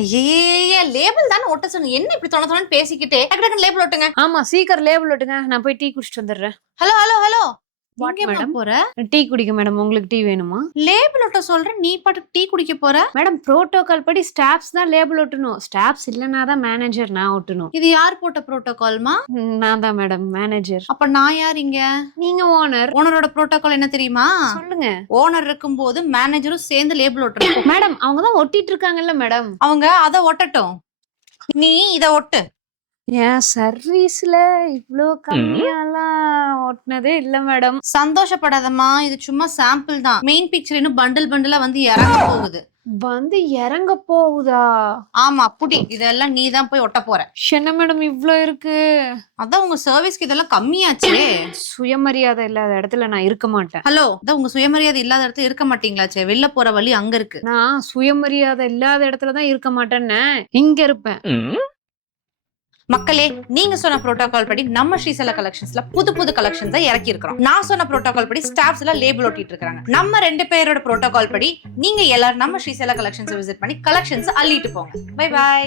ஐயே லேபிள் தானே ஒட்ட சொன்னீங்க. என்ன இப்படி தொண பேசிக்கிட்டே டக்கு லேபிள் ஒட்டுங்க. ஆமா சீக்கிரம் லேபிள் ஒட்டுங்க. நான் போய் டீ குடிச்சிட்டு வந்துடுறேன். ஹலோ ஹலோ ஹலோ வாட் எங்கம்மா மேடம்? போற? டீ குடிக்க மேடம். உங்களுக்கு டீ வேணுமா? லேபிள் ஒட்ட சொல்ற, நீ பாட்டுக்கு டீ குடிக்க போற? மேடம் புரோட்டோகால் படி ஸ்டாஃப்ஸ் தான் லேபிள் ஒட்டணும். ஸ்டாஃப்ஸ் இல்லனா தான் மேனேஜர் நான் ஒட்டணும். இது யார் போட்ட புரோட்டோகால்மா? நான் தான் மேடம் மேனேஜர். அப்ப நான் யார் இங்க? நீங்க ஓனர். ஓனரோட புரோட்டோகால் என்ன தெரியுமா? சொல்லுங்க. ஓனர் இருக்கும்போது மேனேஜரும் சேர்ந்து லேபிள் ஒட்டணும். மேடம் அவங்க தான் ஒட்டிட்டு இருக்காங்கல்ல மேடம். அவங்க அத ஒட்டட்டும், நீ இத ஒட்டு. ஏன் சர்வீஸ்ல இவ்ளோ கம்மியாலாம் ஒட்டினதே இல்ல மேடம். சந்தோஷப்படாதம்மா, இது சும்மா சாம்பிள் தான். மெயின் பிக்சர் இன்னும் பண்டில் பண்டிலா வந்து இறங்க போகுது. வந்து இறங்க போகுதா? ஆமா புடி, இதெல்லாம் நீ தான் போய் ஒட்ட போற. என்ன மேடம் இவ்ளோ இருக்கு? அதான் உங்க சர்வீஸ்க்கு இதெல்லாம் கம்மியாச்சே. சுயமரியாதை இல்லாத இடத்துல நான் இருக்க மாட்டேன். ஹலோ, அதான் உங்க சுயமரியாதை இல்லாத இடத்துல இருக்க மாட்டீங்களாச்சே. வெளில போற வழி அங்க இருக்கு. நான் சுயமரியாதை இல்லாத இடத்துல தான் இருக்க மாட்டேன்னு இங்க இருப்பேன். மக்களே, நீங்க சொன்ன புரோட்டோகால் படி நம்ம ஸ்ரீசைல கலெக்ஷன்ஸ்ல புது புது கலெக்ஷன்ஸ் இறக்கி இருக்கிறோம். நான் சொன்ன புரோட்டோகால் படி ஸ்டாஃப்ஸ் எல்லாம் லேபிள் ஒட்டிட்டு இருக்காங்க. நம்ம 2 பேரோட புரோட்டோகால் படி நீங்க எல்லாரும் நம்ம ஸ்ரீசைல கலெக்ஷன்ஸ் விசிட் பண்ணி கலெக்ஷன்ஸ் அள்ளிட்டு போங்க. Bye by.